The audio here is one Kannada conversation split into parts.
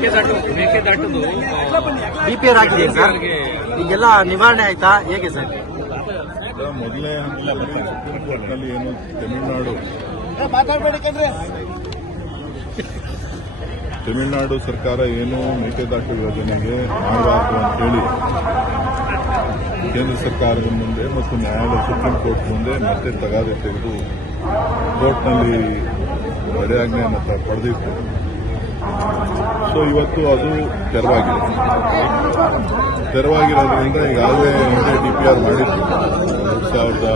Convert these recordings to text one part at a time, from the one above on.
ಮೇಕೆದಾಟು ಮೇಕೆದಾಟದು ಬಿ ಪಿ ಆರ್ ಆಗಿದೆ ಸರ್. ಈಗೆಲ್ಲ ನಿವಾರಣೆ ಆಯ್ತಾ? ಹೇಗೆ ಸರ್? ಮೊದಲೇ ಮೊದಲನೇ ಹಂತದಲ್ಲಿ ಸುಪ್ರೀಂ ಕೋರ್ಟ್ನಲ್ಲಿ ಏನು ತಮಿಳುನಾಡು. ತಮಿಳುನಾಡು ಸರ್ಕಾರ ಏನು ಮೇಕೆದಾಟು ಯೋಜನೆಗೆ ಅಂತ ಅಂತೇಳಿ ಕೇಂದ್ರ ಸರ್ಕಾರದ ಮುಂದೆ ಮತ್ತು ನ್ಯಾಯಾಲಯ ಸುಪ್ರೀಂ ಕೋರ್ಟ್ ಮುಂದೆ ಮತ್ತೆ ತಗಾದೆ ತೆಗೆದು ಕೋರ್ಟ್ನಲ್ಲಿ ತಡೆಯಾಜ್ಞೆಯನ್ನು ತ- ಪಡೆದಿತ್ತು. ಸೊ ಇವತ್ತು ಅದು ತೆರವಾಗಿದೆ ತೆರವಾಗಿರೋದ್ರಿಂದ ಈಗಾಗಲೇ ಹಿಂದೆ ಡಿ ಪಿ ಆರ್ ಮಾಡಿತ್ತು ಎರಡು ಸಾವಿರದ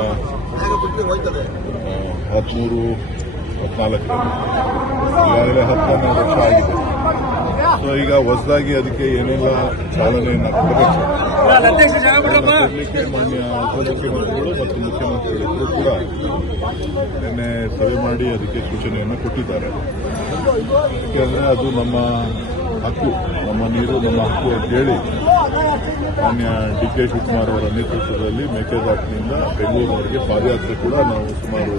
ಹದಿಮೂರು ಹದಿನಾಲ್ಕರಲ್ಲಿ ಈಗಾಗಲೇ ಹತ್ತೊಂದು ವರ್ಷ ಆಗಿದೆ. ಸೊ ಈಗ ಹೊಸದಾಗಿ ಅದಕ್ಕೆ ಏನೆಲ್ಲ ಚಾಲನೆಯನ್ನು ಕೊಡಬೇಕು? ಮಾನ್ಯ ಉಪಮುಖ್ಯಮಂತ್ರಿಗಳು ಮತ್ತು ಮುಖ್ಯಮಂತ್ರಿಗಳಿಬ್ಬರು ಕೂಡ ನಿನ್ನೆ ಸಭೆ ಮಾಡಿ ಅದಕ್ಕೆ ಸೂಚನೆಯನ್ನು ಕೊಟ್ಟಿದ್ದಾರೆ. ಯಾಕೆಂದರೆ ಅದು ನಮ್ಮ ಹಕ್ಕು ನಮ್ಮ ನೀರು ನಮ್ಮ ಹಕ್ಕು ಅಂತೇಳಿ ಮಾನ್ಯ ಡಿ ಕೆ ಶಿವಕುಮಾರ್ ಅವರ ನೇತೃತ್ವದಲ್ಲಿ ಮೇಕೆದಾಟಿನಿಂದ ಬೆಂಗಳೂರಿನವರೆಗೆ ಪಾದಯಾತ್ರೆ ಕೂಡ ನಾವು ಸುಮಾರು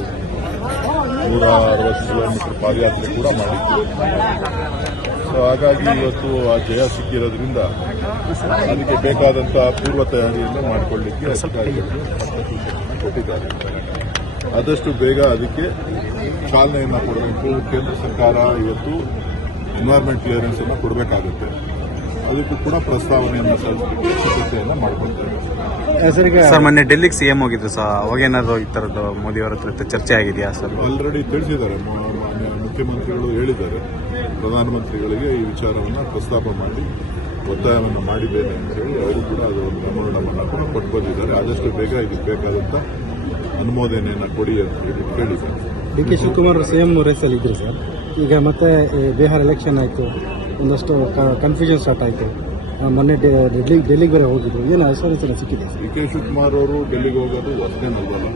ನೂರ ಅರವತ್ತು ಕಿಲೋಮೀಟರ್ ಪಾದಯಾತ್ರೆ ಕೂಡ ಮಾಡಿದ್ದೀವಿ ಸೊ ಹಾಗಾಗಿ ಇವತ್ತು ಆ ಜಯ ಸಿಕ್ಕಿರೋದ್ರಿಂದ ಅದಕ್ಕೆ ಬೇಕಾದಂತಹ ಪೂರ್ವ ತಯಾರಿಯನ್ನು ಮಾಡಿಕೊಳ್ಳಿಕ್ಕೆ ಅಧಿಕಾರಿಗಳು ಕೊಟ್ಟಿದ್ದಾರೆ. ಆದಷ್ಟು ಬೇಗ ಅದಕ್ಕೆ ಚಾಲನೆಯನ್ನು ಕೊಡಬೇಕು. ಕೇಂದ್ರ ಸರ್ಕಾರ ಇವತ್ತು ಎನ್ವೈರ್ಮೆಂಟ್ ಕ್ಲಿಯರೆನ್ಸ್ ಅನ್ನು ಕೊಡಬೇಕಾಗುತ್ತೆ. ಅದಕ್ಕೂ ಕೂಡ ಪ್ರಸ್ತಾವನೆಯನ್ನು ಸಲ್ಲಿಸಲಿಕ್ಕೆ ಸಿದ್ಧತೆಯನ್ನು ಮಾಡಿಕೊಳ್ತೇವೆ ಸರ್ ಮೊನ್ನೆ ಡೆಲ್ಲಿಗೆ ಸಿಎಂ ಹೋಗಿದ್ರು ಸರ್ ಅವಾಗೇನಾದ್ರು ಈ ತರದ್ದು ಮೋದಿ ಅವರ ಹತ್ರ ಚರ್ಚೆ ಆಗಿದೆಯಾ ಸರ್ ಆಲ್ರೆಡಿ ತಿಳಿಸಿದ್ದಾರೆ. ಮುಖ್ಯಮಂತ್ರಿಗಳು ಹೇಳಿದ್ದಾರೆ. ಪ್ರಧಾನಮಂತ್ರಿಗಳಿಗೆ ಈ ವಿಚಾರವನ್ನು ಪ್ರಸ್ತಾಪ ಮಾಡಿ ಒತ್ತಾಯವನ್ನು ಮಾಡಿದ್ದೇನೆ ಅಂತ ಹೇಳಿ ಅವರು ಕೂಡ ಅದು ಒಂದು ಮೆಮೊರಂಡಮನ್ನು ಕೂಡ ಕೊಟ್ಟು ಬಂದಿದ್ದಾರೆ ಆದಷ್ಟು ಬೇಗ ಇದಕ್ಕೆ ಬೇಕಾದಂತ ಅನುಮೋದನೆಯನ್ನು ಕೊಡಿ ಅಂತ ಹೇಳಿ ಕೇಳಿದ್ದಾರೆ. ಡಿ ಕೆ ಶಿವಕುಮಾರ್ ಸಿಎಂ ರೇಸಲ್ಲಿ ಇದ್ರು ಸರ್. ಈಗ ಮತ್ತೆ ಬಿಹಾರ್ ಎಲೆಕ್ಷನ್ ಆಯಿತು. ಒಂದಷ್ಟು ಕನ್ಫ್ಯೂಷನ್ ಸ್ಟಾರ್ಟ್ ಆಯಿತು. ಮೊನ್ನೆ ಡೆಲ್ಲಿ ಡೆಲ್ಲಿಗೆ ಬೇರೆ ಹೋಗಿದ್ರು. ಏನು ಅಶ್ವರೇಷನ್ ಸಿಕ್ಕಿದೆ ಸರ್? ಡಿ ಕೆ ಶಿವಕುಮಾರ್ ಅವರು ಡೆಲ್ಲಿಗೆ ಹೋಗೋದು ಹೊಸದೇನಲ್ವಲ್ಲ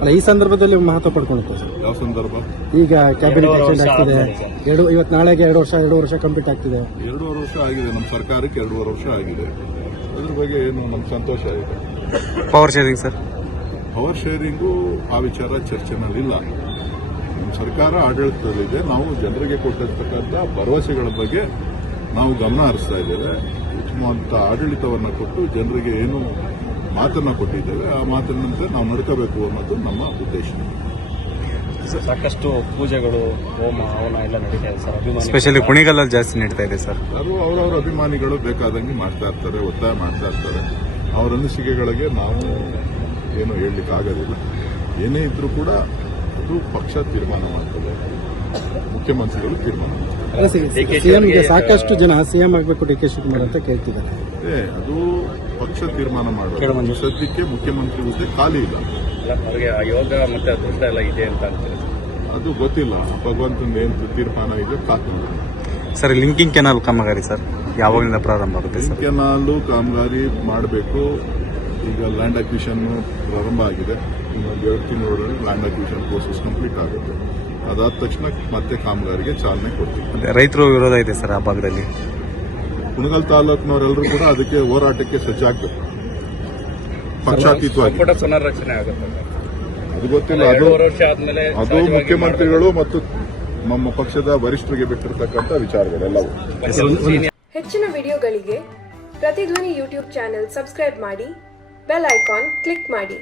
ಅಲ್ಲ ಈ ಸಂದರ್ಭದಲ್ಲಿ ಮಹತ್ವ ಪಡ್ಕೊಳ್ಳುತ್ತೆ ಸರ್ ಯಾವ ಸಂದರ್ಭ? ಈಗ ಕ್ಯಾಬಿನೆಟ್ ಎಕ್ಸ್ಟೆಂಡ್ ಆಗ್ತಿದೆ. ಎರಡು ಇವತ್ತು ನಾಳೆಗೆ ಎರಡು ವರ್ಷ ಎರಡು ವರ್ಷ ಕಂಪ್ಲೀಟ್ ಆಗ್ತಿದೆ. ಎರಡೂವರೆ ವರ್ಷ ಆಗಿದೆ ನಮ್ಮ ಸರ್ಕಾರಕ್ಕೆ ಎರಡೂವರೆ ವರ್ಷ ಆಗಿದೆ. ಅದ್ರ ಬಗ್ಗೆ ಏನು ನಮ್ಗೆ ಸಂತೋಷ ಇದೆ? Power sharing sir power sharing ಆ ವಿಚಾರ ಚರ್ಚೆನಲ್ಲಿಲ್ಲ ನಮ್ಮ ಸರ್ಕಾರ ಆಡಳಿತದಲ್ಲಿದೆ ನಾವು ಜನರಿಗೆ ಕೊಟ್ಟಿರ್ತಕ್ಕಂಥ ಭರವಸೆಗಳ ಬಗ್ಗೆ ನಾವು ಗಮನ ಹರಿಸ್ತಾ ಇದ್ದೇವೆ. ಉತ್ತಮವಂತ ಆಡಳಿತವನ್ನು ಕೊಟ್ಟು ಜನರಿಗೆ ಏನು ಮಾತನ್ನ ಕೊಟ್ಟಿದ್ದೇವೆ. ಆ ಮಾತಿನಂತೆ ನಾವು ನಡ್ಕೋಬೇಕು ಅನ್ನೋದು ನಮ್ಮ ಉದ್ದೇಶ. ಸಾಕಷ್ಟು ಪೂಜೆಗಳು ಹೋಮ ಹವನ ಎಲ್ಲ ನಡೀತಾ ಇದೆ ಸರ್. ಅಭಿಮಾನಿ ಸ್ಪೆಷಲಿ ಕುಣಿಗಲ್ಲಲ್ಲಿ ಜಾಸ್ತಿ ನಡೀತಾ ಇದೆ ಸರ್. ಅದು ಅವರವರ ಅಭಿಮಾನಿಗಳು ಬೇಕಾದಂಗೆ ಮಾಡ್ತಾ ಇರ್ತಾರೆ ಒತ್ತಾಯ ಮಾಡ್ತಾ ಇರ್ತಾರೆ. ಅವರ ಅನಿಸಿಕೆಗಳಿಗೆ ನಾವು ಏನು ಹೇಳಲಿಕ್ಕೆ ಆಗೋದಿಲ್ಲ ಏನೇ ಇದ್ರೂ ಕೂಡ ಅದು ಪಕ್ಷ ತೀರ್ಮಾನ ಮಾಡ್ತದೆ. ಮುಖ್ಯಮಂತ್ರಿಗಳು ತೀರ್ಮಾನ ಸಿಎಂ ಸಾಕಷ್ಟು ಜನ ಸಿಎಂ ಆಗಬೇಕು ಡಿ ಕೆ ಶಿವಕುಮಾರ್ ಅಂತ ಕೇಳ್ತಿದ್ದಾರೆ. ಏ, ಅದು ಪಕ್ಷ ತೀರ್ಮಾನ ಮಾಡಿ ಸದ್ಯಕ್ಕೆ ಮುಖ್ಯಮಂತ್ರಿ ಹುದ್ದೆ ಖಾಲಿ ಇಲ್ಲ. ಎಲ್ಲ ಅವ್ರಿಗೆ ಆ ಯೋಗ ಮತ್ತೆ ಅದೃಷ್ಟ ಎಲ್ಲ ಇದೆ ಅಂತ ಅಂತಾರೆ ಅದು ಗೊತ್ತಿಲ್ಲ. ಭಗವಂತನ ಏನು ತೀರ್ಮಾನ ಇದೆ ಕಾತು ಸರ್ ಲಿಂಕಿಂಗ್ ಕೆನಾಲ್ ಕಾಮಗಾರಿ ಸರ್ ಯಾವಾಗಲಿಂದ ಪ್ರಾರಂಭ ಆಗುತ್ತೆ ಸರ್? ಕೆನಾಲು ಕಾಮಗಾರಿ ಮಾಡಬೇಕು. ಈಗ ಲ್ಯಾಂಡ್ ಅಕ್ವಿಷನ್ ಪ್ರಾರಂಭ ಆಗಿದೆ. ಇನ್ನೊಂದು ಎರಡು ತಿಂಗಳೊಳಗೆ ಲ್ಯಾಂಡ್ ಅಕ್ವಿಷನ್ ಪ್ರೋಸೆಸ್ ಕಂಪ್ಲೀಟ್ ಆಗುತ್ತೆ. ಅದಾದ ತಕ್ಷಣ ಮತ್ತೆ ಕಾಮಗಾರಿಗೆ ಚಾಲನೆ ಕೊಡ್ತೀವಿ. ರೈತರು ವಿರೋಧ ಇದೆ ಸರ್ ಆ ಭಾಗದಲ್ಲಿ? ಕುಣಗಲ್ ತಾಲೂಕಿನವರೆಲ್ಲರೂ ಕೂಡ ಅದಕ್ಕೆ ಹೋರಾಟಕ್ಕೆ ಸಜ್ಜಾಗಬೇಕು. ಪಕ್ಷಾತೀತವಾಗಿ. ಅದು ಗೊತ್ತಿಲ್ಲ. ಅದು ಎರಡೂವರೆ ವರ್ಷ ಆದ್ಮೇಲೆ ಅದು ಮುಖ್ಯಮಂತ್ರಿಗಳು ಮತ್ತು ನಮ್ಮ ಪಕ್ಷದ ವರಿಷ್ಠರಿಗೆ ಬಿಟ್ಟಿರ್ತಕ್ಕಂಥ ವಿಚಾರಗಳೆಲ್ಲವೂ. ಹೆಚ್ಚಿನ ವಿಡಿಯೋಗಳಿಗೆ ಪ್ರತಿಧ್ವನಿ ಯೂಟ್ಯೂಬ್ ಚಾನೆಲ್ ಸಬ್ಸ್ಕ್ರೈಬ್ ಮಾಡಿ ಬೆಲ್ ಐಕಾನ್ ಕ್ಲಿಕ್ ಮಾಡಿ.